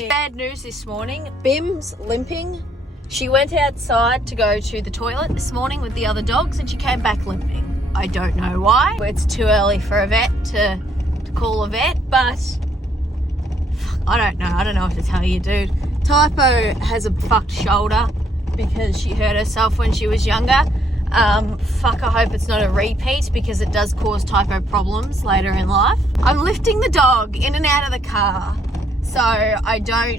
morning. Bad news this morning. Bim's limping. She went outside to go to the toilet this morning with the other dogs and she came back limping. I don't know why. It's too early for a vet to call a vet, but I don't know. I don't know what to tell you, dude. Typo has a fucked shoulder because she hurt herself when she was younger. Fuck, I hope it's not a repeat because it does cause Typo problems later in life. I'm lifting the dog in and out of the car so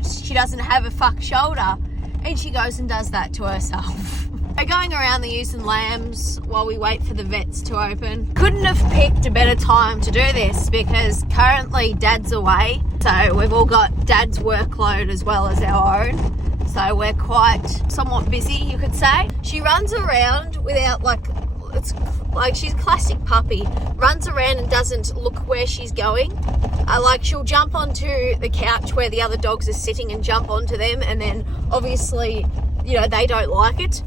she doesn't have a fucked shoulder, and she goes and does that to herself. We're going around the ewes and lambs while we wait for the vets to open. Couldn't have picked a better time to do this because currently Dad's away, so we've all got Dad's workload as well as our own. So we're quite somewhat busy, you could say. She runs around without it's like she's a classic puppy. Runs around and doesn't look where she's going. She'll jump onto the couch where the other dogs are sitting and jump onto them, and then obviously, they don't like it.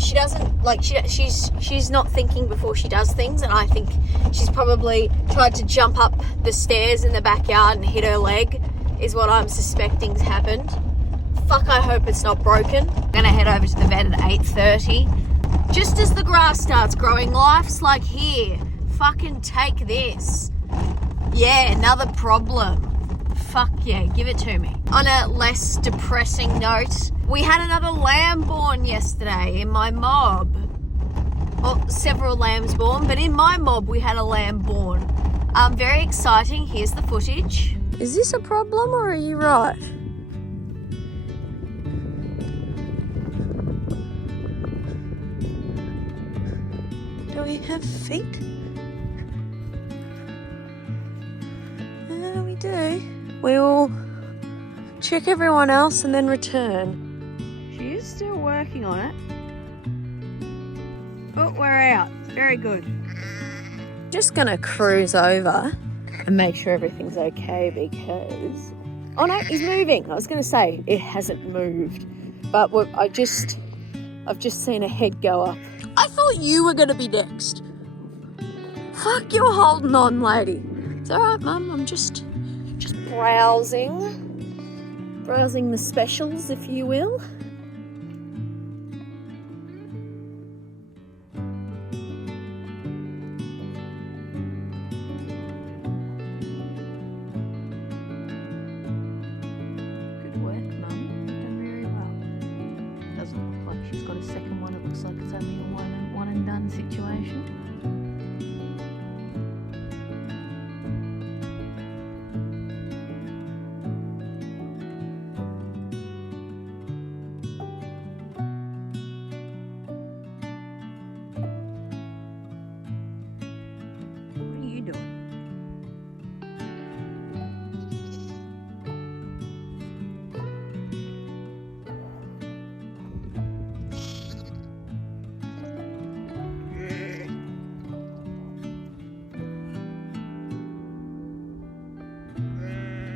She doesn't she's not thinking before she does things, and I think she's probably tried to jump up the stairs in the backyard and hit her leg, is what I'm suspecting's happened. Fuck, I hope it's not broken. I'm gonna head over to the vet at 8:30. Just as the grass starts growing, life's like, here, fucking take this. Yeah, another problem. Fuck yeah, give it to me. On a less depressing note, we had another lamb born yesterday in my mob. Well, several lambs born, but in my mob we had a lamb born. Very exciting. Here's the footage. Is this a problem or are you right? Do we have feet? We do. We will check everyone else and then return. She is still working on it. Oh, we're out. Very good. Just gonna cruise over and make sure everything's okay because... Oh no, he's moving. I was gonna say it hasn't moved, but I've just seen a head go up. I thought you were gonna be next. Fuck, you're holding on, lady. It's alright, Mum. I'm just browsing the specials, if you will. Good work, Mum. Done very well. Doesn't look like she's got a second one. It looks like it's only a one and done situation.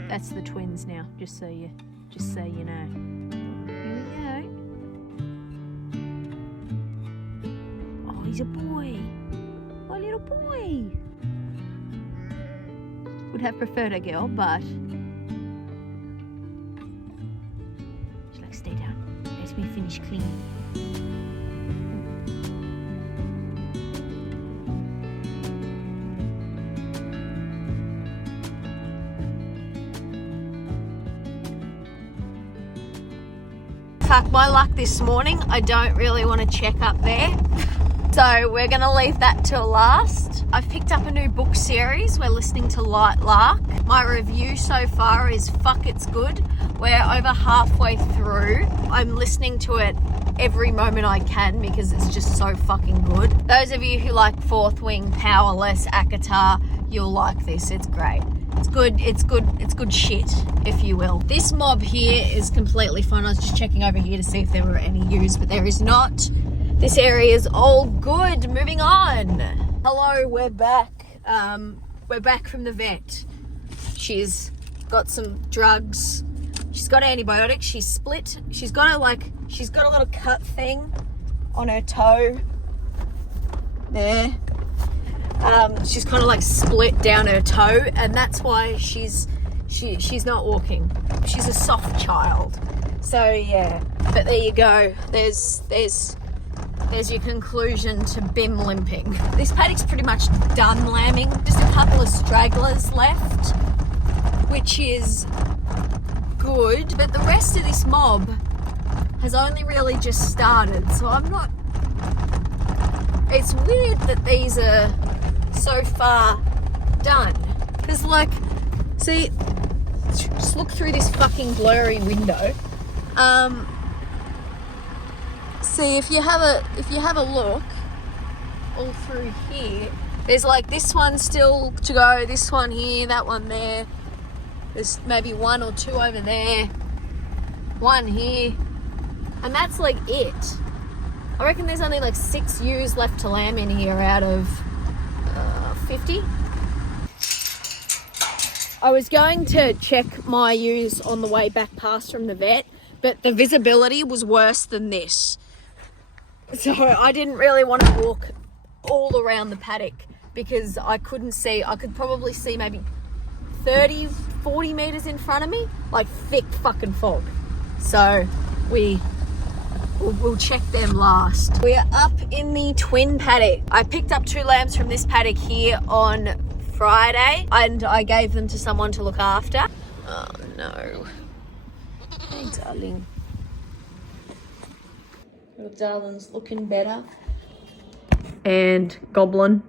That's the twins now, just so you know. Here we go. Oh, he's a boy. Oh, little boy. Would have preferred a girl, but she's like, stay down. Let me finish cleaning. Fuck, my luck this morning, I don't really want to check up there. So we're going to leave that till last. I've picked up a new book series. We're listening to Light Lark. My review so far is fuck, it's good. We're over halfway through. I'm listening to it every moment I can because it's just so fucking good. Those of you who like Fourth Wing, Powerless, Akatar, you'll like this. It's great. It's good shit, if you will. This mob here is completely fine. I was just checking over here to see if there were any ewes, but there is not. This area is all good. Moving on. Hello, we're back. We're back from the vet. She's got some drugs. She's got antibiotics. She's split. She's got a little cut thing on her toe. There. She's kind of like split down her toe, and that's why she's she's not walking. She's a soft child. So yeah, but there you go. There's your conclusion to Bim limping. This paddock's pretty much done lambing. Just a couple of stragglers left, which is good. But the rest of this mob has only really just started. So I'm not... It's weird that these are so far done. Because like, see, just look through this fucking blurry window. See, if you have a look all through here, there's like this one still to go, this one here, that one there. There's maybe one or two over there, one here, and that's like it. I reckon there's only like 6 ewes left to lamb in here out of 50. I was going to check my ewes on the way back past from the vet, but the visibility was worse than this. So I didn't really want to walk all around the paddock because I couldn't see. I could probably see maybe 30, 40 meters in front of me, like thick fucking fog. So we'll check them last. We are up in the twin paddock. I picked up 2 lambs from this paddock here on Friday and I gave them to someone to look after. Oh no. Hey darling. Little darling's looking better. And Goblin.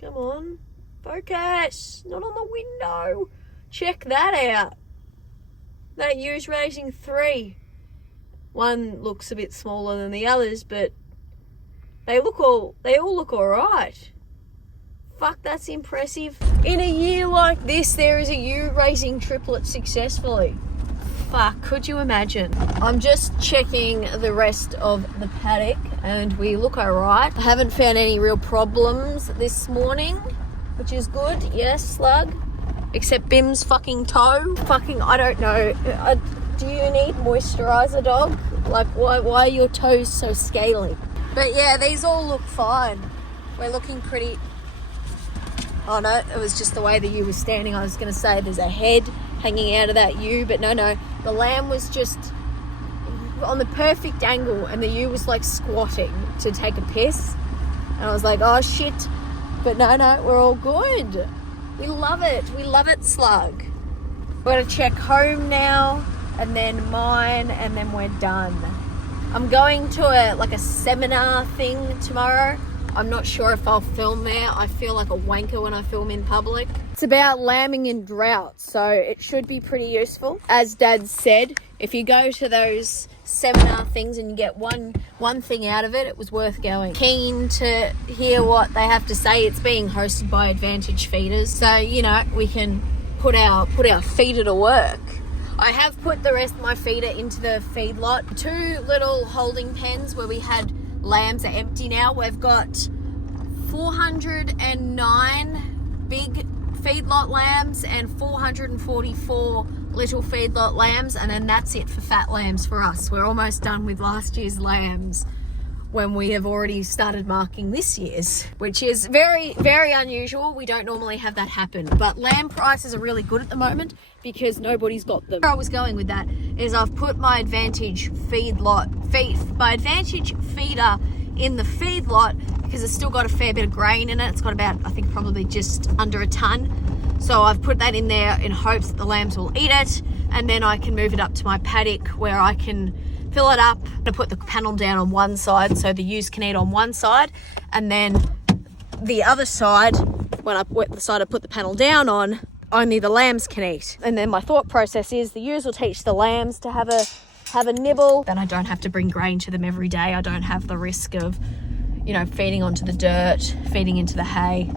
Come on. Focus. Not on the window. Check that out. That ewes raising 3. One looks a bit smaller than the others, but they all look alright. Fuck, that's impressive. In a year like this, there is a ewe raising triplets successfully. Fuck, could you imagine? I'm just checking the rest of the paddock and we look alright. I haven't found any real problems this morning, which is good. Yes, slug. Except Bim's fucking toe. Fucking, I don't know. Do you need moisturiser, dog? Like, why are your toes so scaly? But yeah, these all look fine. We're looking pretty... Oh no, it was just the way the ewe was standing. I was going to say there's a head hanging out of that ewe, but no. The lamb was just on the perfect angle and the ewe was like squatting to take a piss. And I was like, oh shit. But no, we're all good. We love it, slug. We're going to check home now and then mine and then we're done. I'm going to a seminar thing tomorrow. I'm not sure if I'll film there. I feel like a wanker when I film in public. It's about lambing in drought, so it should be pretty useful. As Dad said, if you go to those seminar things and you get one thing out of it, it was worth going. Keen to hear what they have to say. It's being hosted by Advantage Feeders, so you know we can put our feeder to work. I have put the rest of my feeder into the feedlot. 2 little holding pens where we had lambs are empty now. We've got 409 big feedlot lambs and 444 little feedlot lambs, and then that's it for fat lambs for us. We're almost done with last year's lambs when we have already started marking this year's, which is very, very unusual. We don't normally have that happen, but lamb prices are really good at the moment because nobody's got them. Where I was going with that is I've put my Advantage feeder in the feedlot because it's still got a fair bit of grain in it. It's got about, I think, probably just under a ton. So I've put that in there in hopes that the lambs will eat it, and then I can move it up to my paddock where I can fill it up. I put the panel down on one side so the ewes can eat on one side, and then the other side, the side I put the panel down on, only the lambs can eat. And then my thought process is the ewes will teach the lambs to have a nibble. Then I don't have to bring grain to them every day. I don't have the risk of, feeding onto the dirt, feeding into the hay.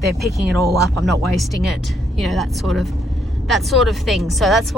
They're picking it all up. I'm not wasting it. That sort of thing. So that's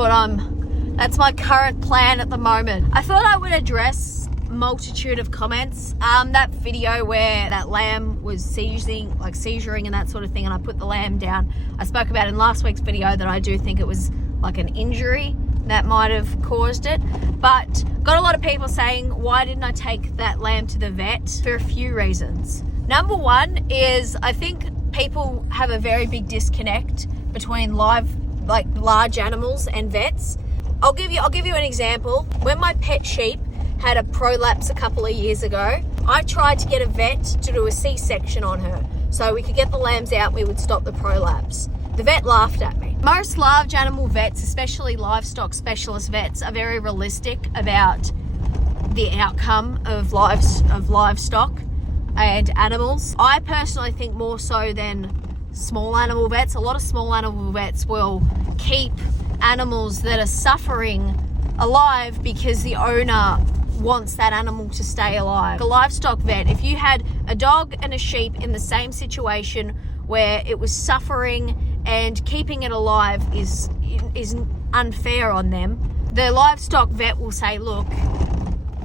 my current plan at the moment. I thought I would address a multitude of comments. That video where that lamb was seizuring and that sort of thing, and I put the lamb down. I spoke about in last week's video that I do think it was like an injury that might have caused it, but got a lot of people saying, why didn't I take that lamb to the vet? For a few reasons. Number one is I think people have a very big disconnect between large animals and vets. I'll give you an example. When my pet sheep had a prolapse a couple of years ago, I tried to get a vet to do a C-section on her so we could get the lambs out and we would stop the prolapse. The vet laughed at me. Most large animal vets, especially livestock specialist vets, are very realistic about the outcome of livestock and animals. I personally think more so than small animal vets. A lot of small animal vets will keep animals that are suffering alive because the owner wants that animal to stay alive. A livestock vet, if you had a dog and a sheep in the same situation where it was suffering and keeping it alive is unfair on them, the livestock vet will say, look,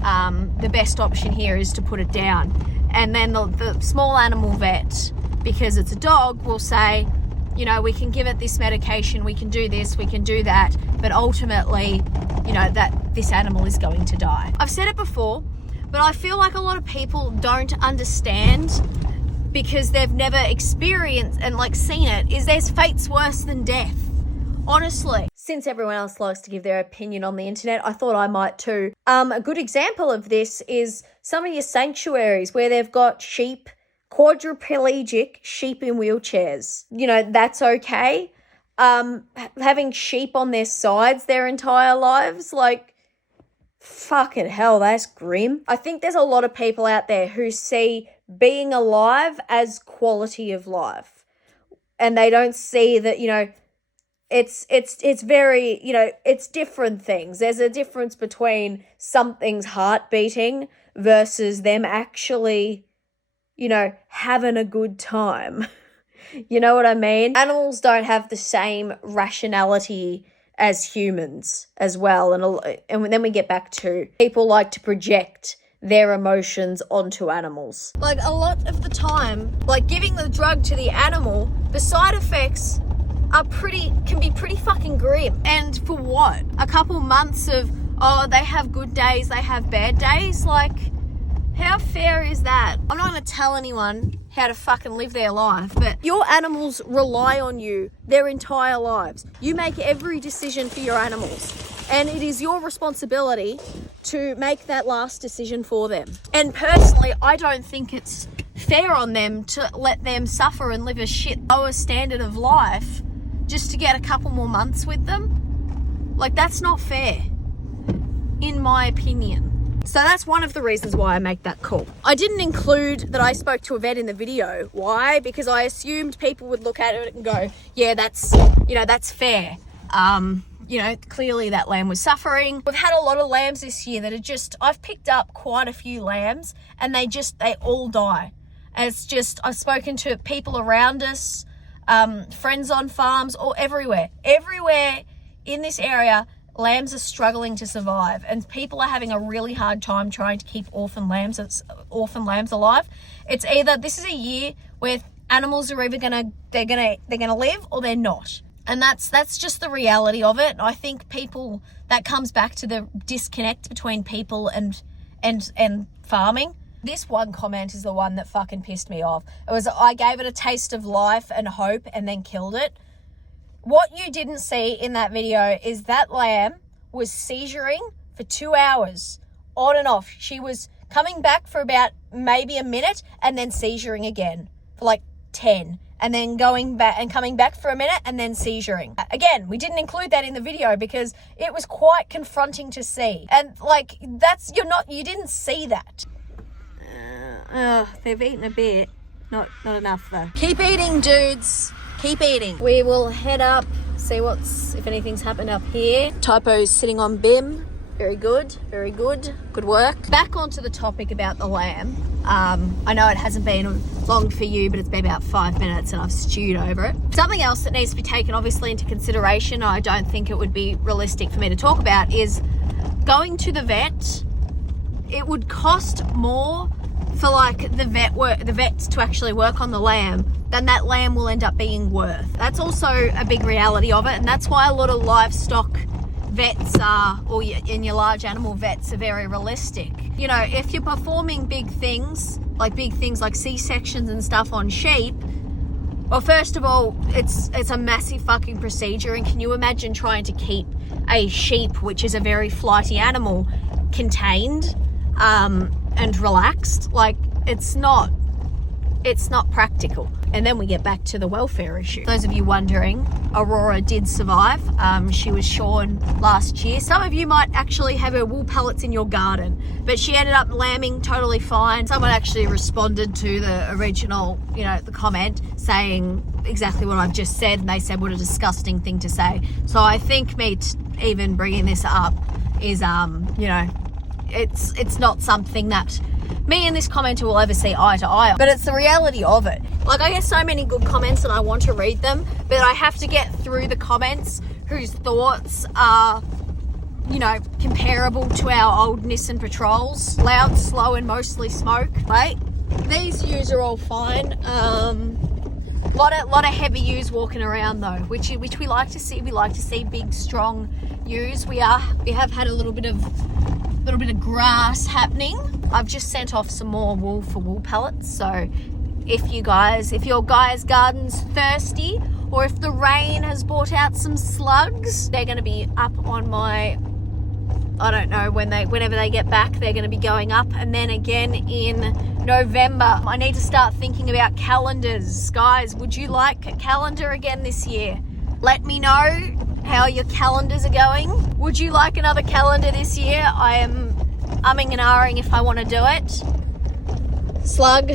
the best option here is to put it down. And then the small animal vet, because it's a dog, will say, you know, we can give it this medication, we can do this, we can do that, but ultimately, you know, that this animal is going to die. I've said it before, but I feel like a lot of people don't understand because they've never experienced and seen it, is there's fates worse than death. Honestly. Since everyone else likes to give their opinion on the internet, I thought I might too. A good example of this is some of your sanctuaries where they've got sheep, quadriplegic sheep in wheelchairs. You know, that's okay. Having sheep on their sides their entire lives, fucking hell, that's grim. I think there's a lot of people out there who see being alive as quality of life. And they don't see that, you know, it's very, you know, it's different things. There's a difference between something's heart beating versus them actually, you know, having a good time. You know what I mean? Animals don't have the same rationality as humans as well. And then we get back to people like to project their emotions onto animals. A lot of the time, giving the drug to the animal, the side effects can be pretty fucking grim. And for what? A couple months of, oh, they have good days, they have bad days? How fair is that? I'm not going to tell anyone how to fucking live their life, but your animals rely on you their entire lives. You make every decision for your animals, and it is your responsibility to make that last decision for them. And personally, I don't think it's fair on them to let them suffer and live a shit lower standard of life just to get a couple more months with them. That's not fair, in my opinion. So that's one of the reasons why I make that call. I didn't include that I spoke to a vet in the video. Why? Because I assumed people would look at it and go, yeah, that's fair. You know, clearly that lamb was suffering. We've had a lot of lambs this year that are I've picked up quite a few lambs and they all die. And it's just, I've spoken to people around us, friends on farms, or everywhere. Everywhere in this area, lambs are struggling to survive, and people are having a really hard time trying to keep orphan lambs alive. It's either this is a year where animals are either they're gonna live or they're not, and that's just the reality of it. I think that comes back to the disconnect between people and farming. This one comment is the one that fucking pissed me off. It was, I gave it a taste of life and hope and then killed it. What you didn't see in that video is that lamb was seizuring for 2 hours, on and off. She was coming back for about maybe a minute and then seizuring again for 10, and then going back and coming back for a minute and then seizuring. Again, we didn't include that in the video because it was quite confronting to see. And you didn't see that. They've eaten a bit. Not enough though. Keep eating, dudes. Keep eating. We will head up, see if anything's happened up here. Typo's sitting on BIM. Very good, very good. Good work. Back onto the topic about the lamb. I know it hasn't been long for you, but it's been about 5 minutes and I've stewed over it. Something else that needs to be taken obviously into consideration, I don't think it would be realistic for me to talk about, is going to the vet. It would cost more for the vets to actually work on the lamb than that lamb will end up being worth. That's also a big reality of it, and that's why a lot of livestock vets in your large animal vets are very realistic. You know, if you're performing big things like C-sections and stuff on sheep, Well, first of all, it's a massive fucking procedure, and can you imagine trying to keep a sheep, which is a very flighty animal, contained and relaxed? Like, it's not practical. And then we get back to the welfare issue. Those of you wondering, Aurora did survive. She was shorn last year. Some of you might actually have her wool pellets in your garden, but she ended up lambing totally fine. Someone actually responded to the original, the comment saying exactly what I've just said, and they said what a disgusting thing to say. So I think me even bringing this up is, it's not something that me and this commenter will ever see eye to eye on, but it's the reality of it. Like, I get so many good comments and I want to read them, but I have to get through the comments whose thoughts are, comparable to our old Nissan Patrols. Loud, slow, and mostly smoke. Right? These ewes are all fine. Lot of heavy ewes walking around though, which we like to see. We like to see big, strong ewes. We have had a little bit of grass happening. I've just sent off some more wool for wool pellets. So if your guys' garden's thirsty, or if the rain has brought out some slugs, they're going to be up on my, I don't know, whenever they get back, they're going to be going up. And then again in November, I need to start thinking about calendars. Guys, would you like a calendar again this year? Let me know how your calendars are going. Would you like another calendar this year? I am umming and ahhing if I want to do it. Slug,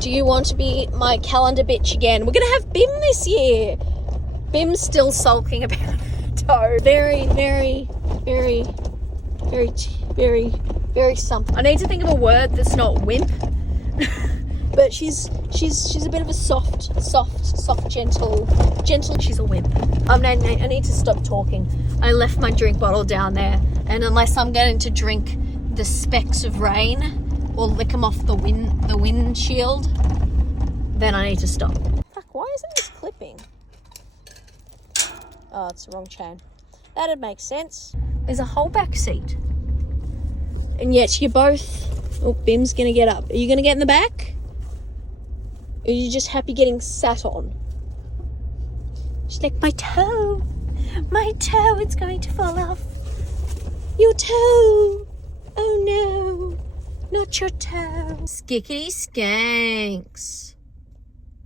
do you want to be my calendar bitch again? We're going to have Bim this year. Bim's still sulking about toe. Very, very, very, very, very, very something. I need to think of a word that's not wimp. But she's a bit of a soft, gentle. She's a wimp. I need to stop talking. I left my drink bottle down there, and unless I'm going to drink the specks of rain or lick them off the windshield, then I need to stop. Fuck, why isn't this clipping? Oh, it's the wrong chain. That'd make sense. There's a whole back seat, and yet you're both... Oh, Bim's gonna get up. Are you gonna get in the back? Or are you just happy getting sat on? She's like, my toe, it's going to fall off. Your toe. Oh no, not your toe. Skickety skanks.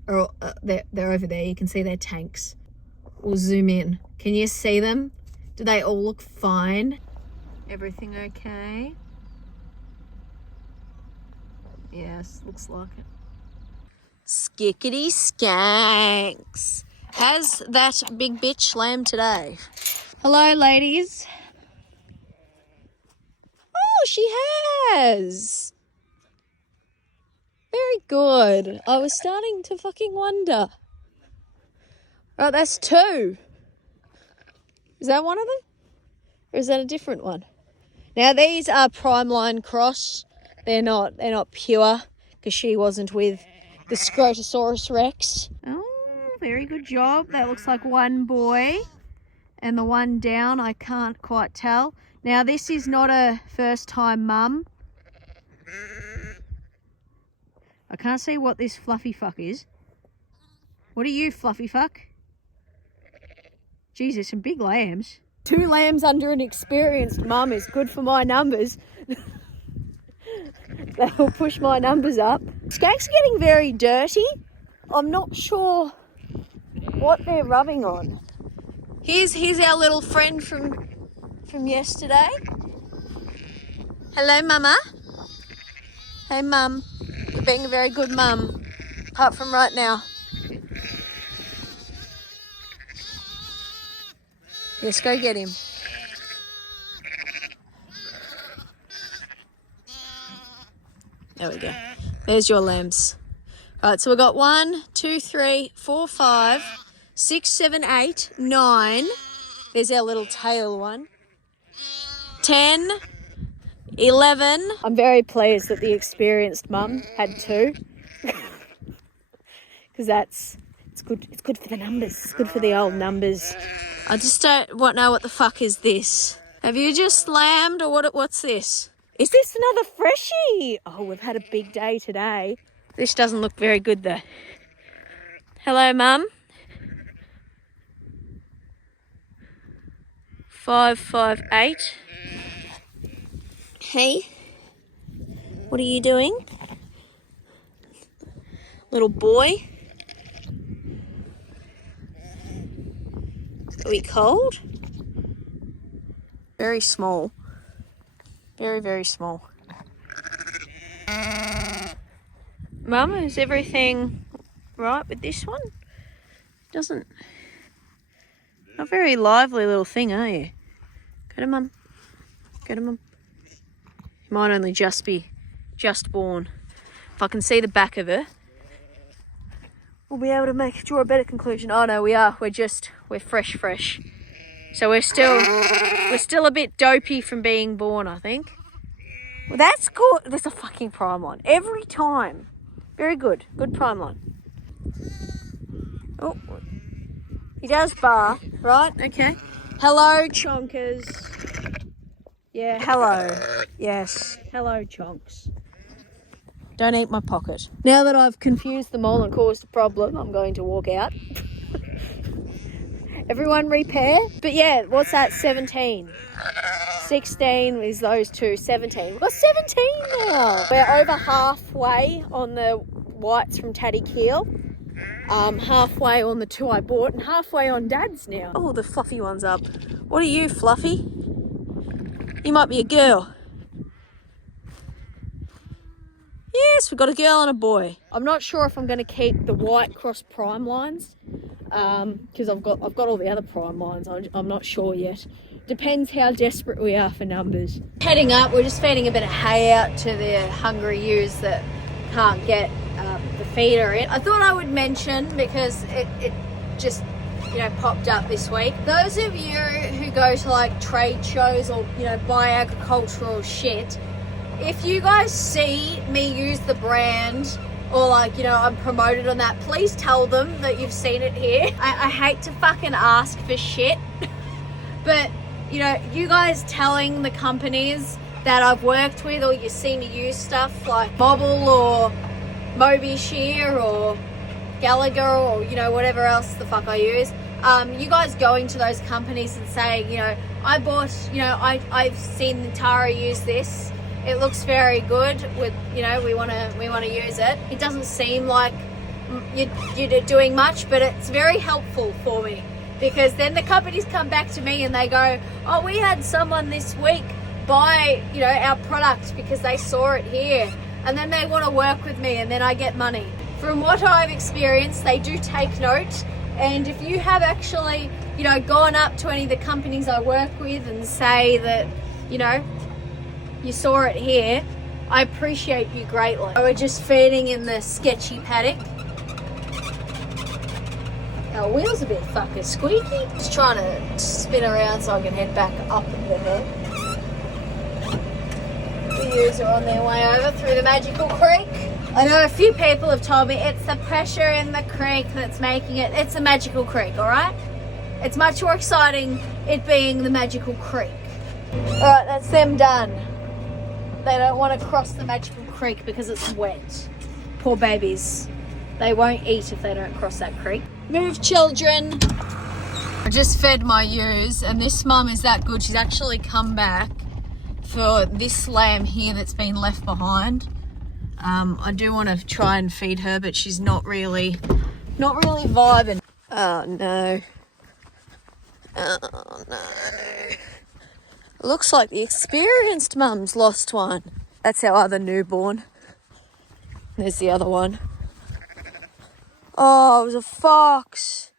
Oh, they're over there. You can see their tanks. We'll zoom in. Can you see them? Do they all look fine? Everything okay? Yes, looks like it. Skickety skanks. Has that big bitch lamb today? Hello, ladies. Oh, she has. Very good. I was starting to fucking wonder. Right, that's two. Is that one of them? Or is that a different one? Now, these are Primeline cross. They're not pure, because she wasn't with the Scrotosaurus Rex. Oh, very good job. That looks like one boy, and the one down, I can't quite tell. Now, this is not a first-time mum. I can't see what this fluffy fuck is. What are you, fluffy fuck? Jesus, some big lambs. 2 lambs under an experienced mum is good for my numbers. That'll push my numbers up. Skanks are getting very dirty. I'm not sure what they're rubbing on. Here's our little friend from yesterday. Hello, Mama. Hey, Mum. You're being a very good mum. Apart from right now. Let's go get him. There we go. There's your lambs. All right, so we've got 1, 2, 3, 4, 5, 6, 7, 8, 9. There's our little tail one. 10, 11. I'm very pleased that the experienced mum had 2. Because it's good for the numbers. It's good for the old numbers. I just don't know what the fuck is this. Have you just lambed, or what's this? Is this another freshie? Oh, we've had a big day today. This doesn't look very good though. Hello, Mum. 558. Hey, what are you doing? Little boy? Are we cold? Very small. Very, very small. Mum, is everything right with this one? Doesn't... A very lively little thing, are you? Go to Mum. Go to Mum. You might only just be born. If I can see the back of her, we'll be able to draw a better conclusion. Oh no, we are. We're fresh. So we're still a bit dopey from being born, I think. Well, that's good. There's a fucking Primeline every time. Very good. Good Primeline. Oh, he does bark, right? Okay. Hello, chonkers. Yeah, hello. Yes, hello, chonks. Don't eat my pocket. Now that I've confused them all and caused a problem, I'm going to walk out. Everyone repair. But yeah, what's that? 17. 16 is those two. 17. We've got 17 now. We're over halfway on the whites from Taddy Keel. Halfway on the two I bought and halfway on Dad's now. Oh, the fluffy one's up. What are you, Fluffy? You might be a girl. Yes, we've got a girl and a boy. I'm not sure if I'm going to keep the white cross Primelines because I've got all the other Primelines. I'm not sure yet. Depends how desperate we are for numbers. Heading up, we're just feeding a bit of hay out to the hungry ewes that can't get the feeder in. I thought I would mention because it just popped up this week. Those of you who go to like trade shows or buy agricultural shit, if you guys see me use the brand or I'm promoted on that, please tell them that you've seen it here. I hate to fucking ask for shit, but you guys telling the companies that I've worked with or you see me use stuff like Bobble or Moby Shear or Gallagher or whatever else the fuck I use, you guys going to those companies and saying I bought I've seen the Tara use this, it looks very good with we want to use it. It doesn't seem like you're doing much, but it's very helpful for me because then the companies come back to me and they go, oh, we had someone this week buy our product because they saw it here, and then they want to work with me and then I get money. From what I've experienced, they do take note, and if you have actually gone up to any of the companies I work with and say that you saw it here, I appreciate you greatly. We're just feeding in the sketchy paddock. Our wheel's a bit fucking squeaky. Just trying to spin around so I can head back up a bit here. The ewes are on their way over through the magical creek. I know a few people have told me it's the pressure in the creek that's making it. It's a magical creek, alright? It's much more exciting it being the magical creek. Alright, that's them done. They don't want to cross the magical creek because it's wet. Poor babies. They won't eat if they don't cross that creek. Move, children. I just fed my ewes and this mum is that good. She's actually come back for this lamb here that's been left behind. I do want to try and feed her, but she's not really vibing. Oh no. Oh no. Looks like the experienced mum's lost one. That's our other newborn. There's the other one. Oh, it was a fox.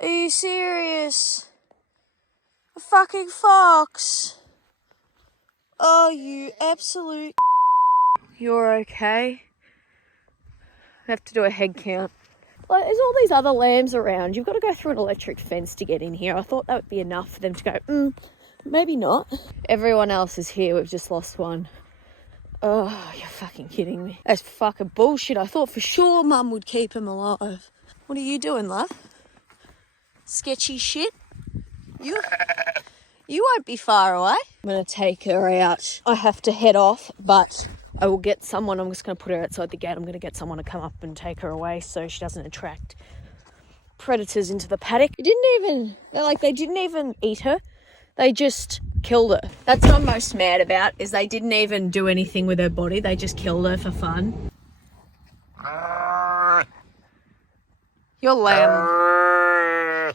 Are you serious? A fucking fox. Oh, you absolute... You're okay. I have to do a head count. Like, there's all these other lambs around. You've got to go through an electric fence to get in here. I thought that would be enough for them to go, maybe not. Everyone else is here. We've just lost one. Oh, you're fucking kidding me. That's fucking bullshit. I thought for sure Mum would keep him alive. What are you doing, love? Sketchy shit? You won't be far away. I'm going to take her out. I have to head off, but I will get someone, I'm just going to put her outside the gate. I'm going to get someone to come up and take her away so she doesn't attract predators into the paddock. They didn't even eat her. They just killed her. That's what I'm most mad about, is they didn't even do anything with her body. They just killed her for fun. Your lamb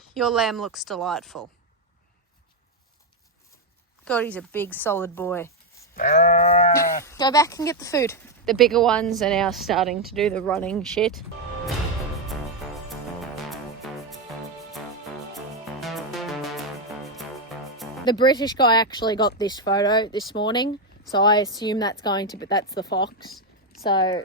looks delightful. God, he's a big, solid boy. Go back and get the food. The bigger ones are now starting to do the running shit. The British guy actually got this photo this morning, so I assume that's the fox. So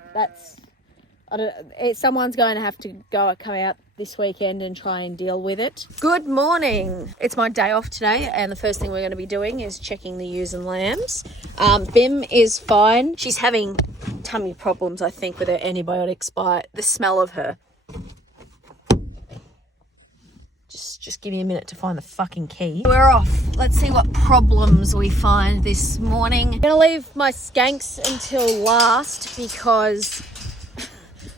someone's going to have to come out this weekend and try and deal with it. Good morning. It's my day off today, and the first thing we're going to be doing is checking the ewes and lambs. Bim is fine. She's having tummy problems, I think, with her antibiotics by the smell of her. Just give me a minute to find the fucking key. We're off. Let's see what problems we find this morning. I'm going to leave my skanks until last because,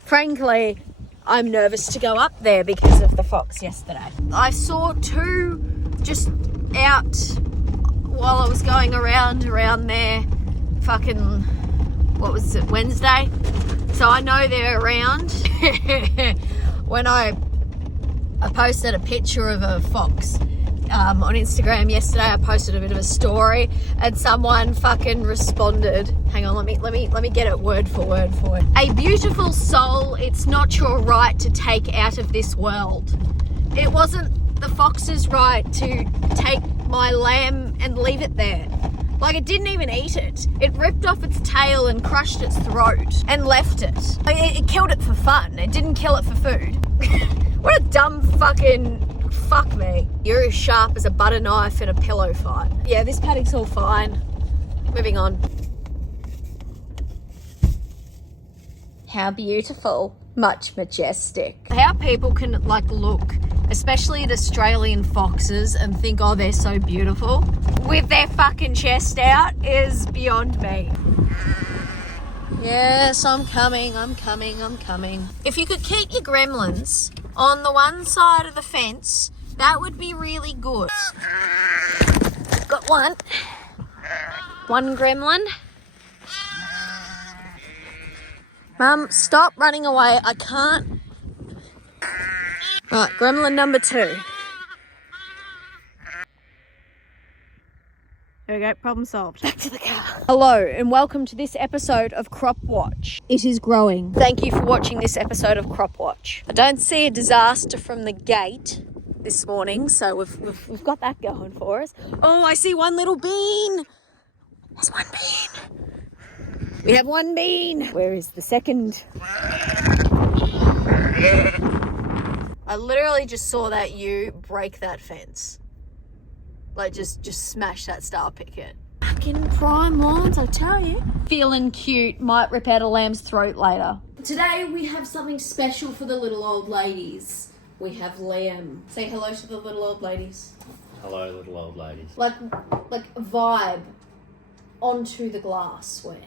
frankly, I'm nervous to go up there because of the fox yesterday. I saw two just out while I was going around there fucking, what was it, Wednesday? So I know they're around. When I posted a picture of a fox on Instagram yesterday. I posted a bit of a story and someone fucking responded. Hang on, let me get it word for word. A beautiful soul, it's not your right to take out of this world. It wasn't the fox's right to take my lamb and leave it there. Like, it didn't even eat it. It ripped off its tail and crushed its throat and left it. Like, it killed it for fun. It didn't kill it for food. What a dumb fucking... Fuck me. You're as sharp as a butter knife in a pillow fight. Yeah, this paddock's all fine. Moving on. How beautiful. Much majestic. How people can, like, look, especially at Australian foxes, and think, oh, they're so beautiful, with their fucking chest out, is beyond me. Yes, I'm coming. If you could keep your gremlins on the one side of the fence, that would be really good. Got one gremlin. Mum, stop running away. I can't. Right, gremlin number 2. There we go, problem solved. Back to the car. Hello and welcome to this episode of Crop Watch. It is growing. Thank you for watching this episode of Crop Watch. I don't see a disaster from the gate this morning, so we've got that going for us. Oh, I see one little bean. There's one bean. We have one bean. Where is the second? I literally just saw that ewe break that fence. Like, just smash that star picket. Fucking prime lines, I tell you. Feeling cute, might rip out a lamb's throat later. Today we have something special for the little old ladies. We have lamb. Say hello to the little old ladies. Hello, little old ladies. Like vibe onto the glassware.